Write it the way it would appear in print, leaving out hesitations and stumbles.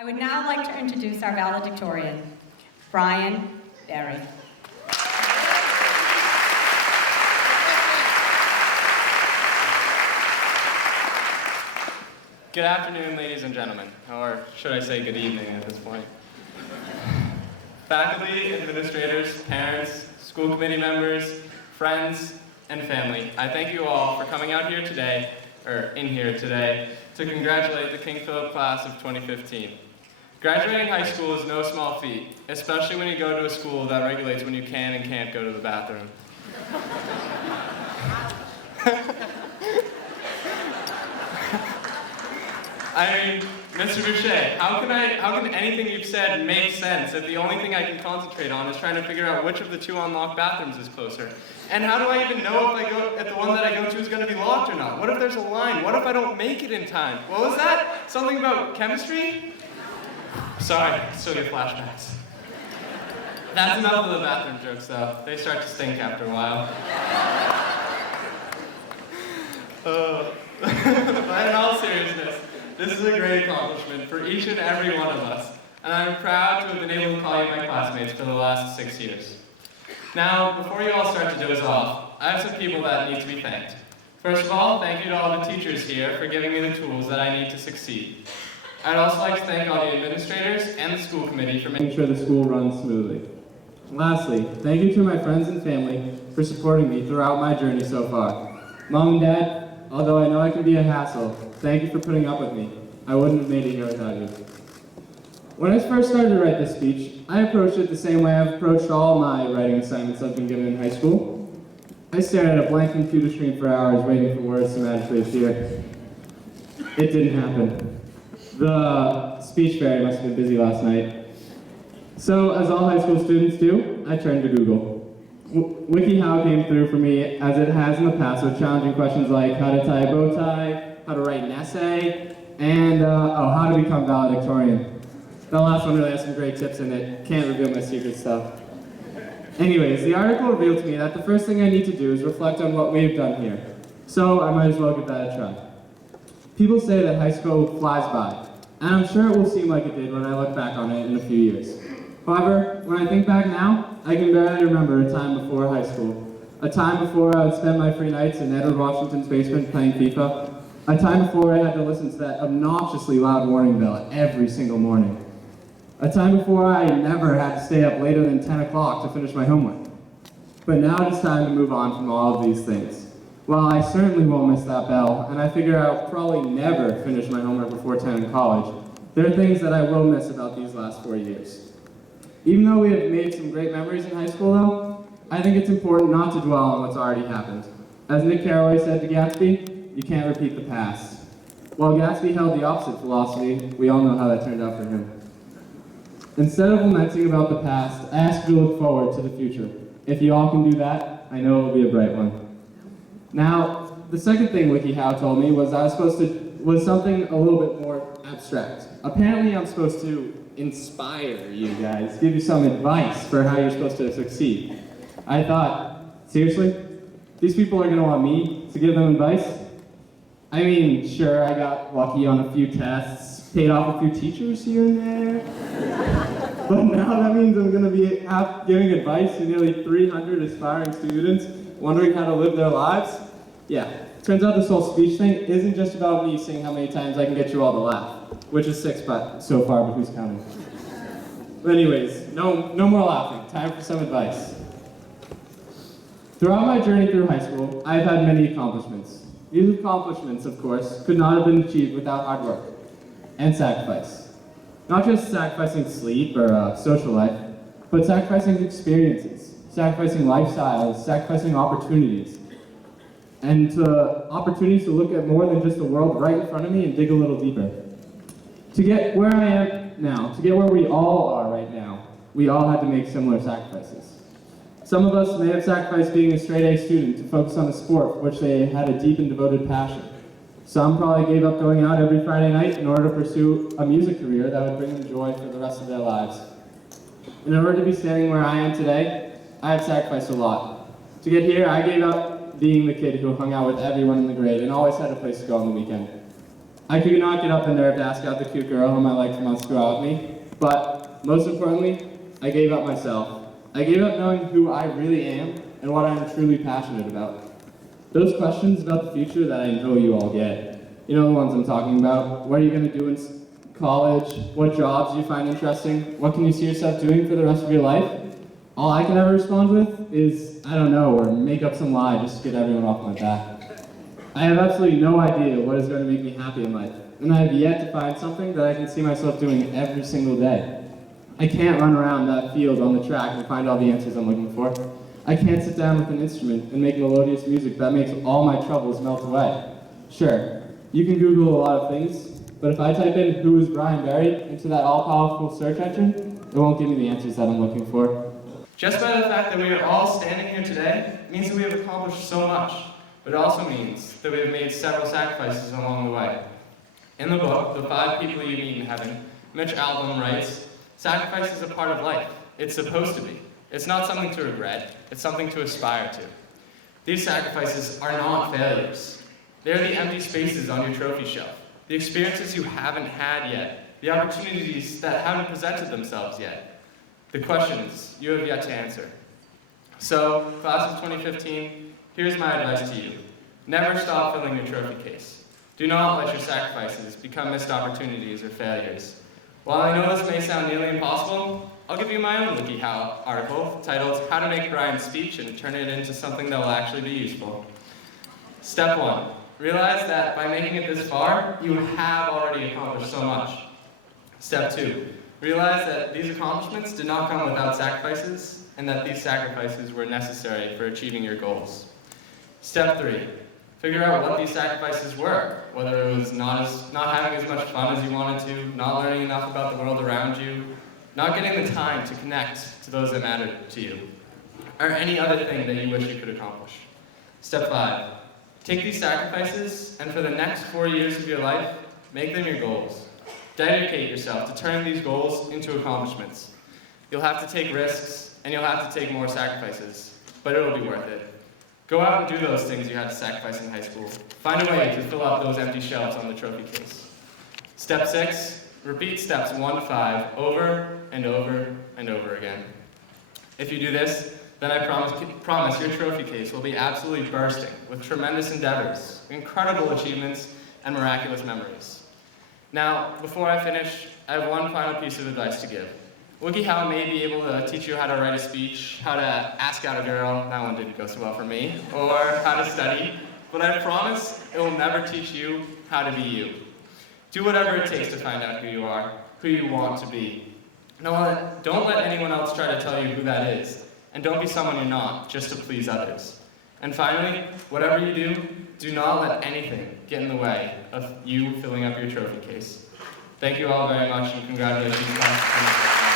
I would now like to introduce our valedictorian, Brian Berry. Good afternoon, ladies and gentlemen, or should I say good evening at this point. Faculty, administrators, parents, school committee members, friends, and family, I thank you all for coming out here today, or in here today, to congratulate the King Philip class of 2015. Graduating high school is no small feat, especially when you go to a school that regulates when you can and can't go to the bathroom. I mean, Mr. Boucher, how can anything you've said make sense if the only thing I can concentrate on is trying to figure out which of the two unlocked bathrooms is closer? And how do I even know if the one that I go to is going to be locked or not? What if there's a line? What if I don't make it in time? What was that? Something about chemistry? Sorry, I still get flashbacks. That's enough of the bathroom jokes, though. They start to stink after a while. But in all seriousness, this is a great accomplishment for each and every one of us, and I'm proud to have been able to call you my classmates for the last 6 years. Now, before you all start to doze off, I have some people that need to be thanked. First of all, thank you to all the teachers here for giving me the tools that I need to succeed. I'd also like to thank all the administrators and the school committee for making sure the school runs smoothly. Lastly, thank you to my friends and family for supporting me throughout my journey so far. Mom and Dad, although I know I can be a hassle, thank you for putting up with me. I wouldn't have made it here without you. When I first started to write this speech, I approached it the same way I've approached all my writing assignments I've been given in high school. I stared at a blank computer screen for hours waiting for words to magically appear. It didn't happen. The speech fairy must have been busy last night. So, as all high school students do, I turned to Google. WikiHow came through for me, as it has in the past, with challenging questions like how to tie a bow tie, how to write an essay, and how to become valedictorian. The last one really has some great tips in it. Can't reveal my secret stuff. Anyways, the article revealed to me that the first thing I need to do is reflect on what we've done here. So I might as well give that a try. People say that high school flies by, and I'm sure it will seem like it did when I look back on it in a few years. However, when I think back now, I can barely remember a time before high school. A time before I would spend my free nights in Edward Washington's basement playing FIFA. A time before I had to listen to that obnoxiously loud warning bell every single morning. A time before I never had to stay up later than 10 o'clock to finish my homework. But now it's time to move on from all of these things. While I certainly won't miss that bell, and I figure I'll probably never finish my homework before 10 in college, there are things that I will miss about these last 4 years. Even though we have made some great memories in high school though, I think it's important not to dwell on what's already happened. As Nick Carraway said to Gatsby, you can't repeat the past. While Gatsby held the opposite philosophy, we all know how that turned out for him. Instead of lamenting about the past, I ask you to look forward to the future. If you all can do that, I know it will be a bright one. Now, the second thing WikiHow told me was was something a little bit more abstract. Apparently I'm supposed to inspire you guys, give you some advice for how you're supposed to succeed. I thought, seriously? These people are going to want me to give them advice? I mean, sure, I got lucky on a few tests, paid off a few teachers here and there, but now that means I'm going to be giving advice to nearly 300 aspiring students wondering how to live their lives? Yeah, turns out this whole speech thing isn't just about me seeing how many times I can get you all to laugh. Which is 6 so far, but who's counting? But anyways, no more laughing. Time for some advice. Throughout my journey through high school, I've had many accomplishments. These accomplishments, of course, could not have been achieved without hard work and sacrifice. Not just sacrificing sleep or social life, but sacrificing experiences, sacrificing lifestyles, sacrificing opportunities, and opportunities to look at more than just the world right in front of me and dig a little deeper. To get where I am now, to get where we all are right now, we all had to make similar sacrifices. Some of us may have sacrificed being a straight-A student to focus on a sport for which they had a deep and devoted passion. Some probably gave up going out every Friday night in order to pursue a music career that would bring them joy for the rest of their lives. In order to be standing where I am today, I have sacrificed a lot. To get here, I gave up being the kid who hung out with everyone in the grade and always had a place to go on the weekend. I could not get up in there to ask out the cute girl whom I liked for months to go out with me, but most importantly, I gave up myself. I gave up knowing who I really am and what I'm truly passionate about. Those questions about the future that I know you all get, you know the ones I'm talking about. What are you going to do in college? What jobs do you find interesting? What can you see yourself doing for the rest of your life? All I can ever respond with is, I don't know, or make up some lie just to get everyone off my back. I have absolutely no idea what is going to make me happy in life, and I have yet to find something that I can see myself doing every single day. I can't run around that field on the track and find all the answers I'm looking for. I can't sit down with an instrument and make melodious music that makes all my troubles melt away. Sure, you can Google a lot of things, but if I type in "who is Brian Berry" into that all-powerful search engine, it won't give me the answers that I'm looking for. Just by the fact that we are all standing here today means that we have accomplished so much, but it also means that we have made several sacrifices along the way. In the book, The 5 People You Meet in Heaven, Mitch Albom writes, "Sacrifice is a part of life. It's supposed to be. It's not something to regret. It's something to aspire to. These sacrifices are not failures. They're the empty spaces on your trophy shelf, the experiences you haven't had yet, the opportunities that haven't presented themselves yet, the questions you have yet to answer." So, class of 2015, here's my advice to you. Never stop filling your trophy case. Do not let your sacrifices become missed opportunities or failures. While I know this may sound nearly impossible, I'll give you my own WikiHow article titled "How to Make Brian's Speech and Turn It into Something That Will Actually Be Useful." Step 1. Realize that by making it this far, you have already accomplished so much. Step 2. Realize that these accomplishments did not come without sacrifices, and that these sacrifices were necessary for achieving your goals. Step 3. Figure out what these sacrifices were, whether it was not having as much fun as you wanted to, not learning enough about the world around you, not getting the time to connect to those that matter to you, or any other thing that you wish you could accomplish. Step 5. Take these sacrifices, and for the next 4 years of your life, make them your goals. Dedicate yourself to turning these goals into accomplishments. You'll have to take risks, and you'll have to take more sacrifices, but it'll be worth it. Go out and do those things you had to sacrifice in high school. Find a way to fill out those empty shelves on the trophy case. Step 6, repeat steps 1 to 5 over and over and over again. If you do this, then I promise your trophy case will be absolutely bursting with tremendous endeavors, incredible achievements, and miraculous memories. Now, before I finish, I have one final piece of advice to give. WikiHow may be able to teach you how to write a speech, how to ask out a girl, that one didn't go so well for me, or how to study, but I promise it will never teach you how to be you. Do whatever it takes to find out who you are, who you want to be. Don't let anyone else try to tell you who that is, and don't be someone you're not just to please others. And finally, whatever you do, do not let anything get in the way of you filling up your trophy case. Thank you all very much, and congratulations, class.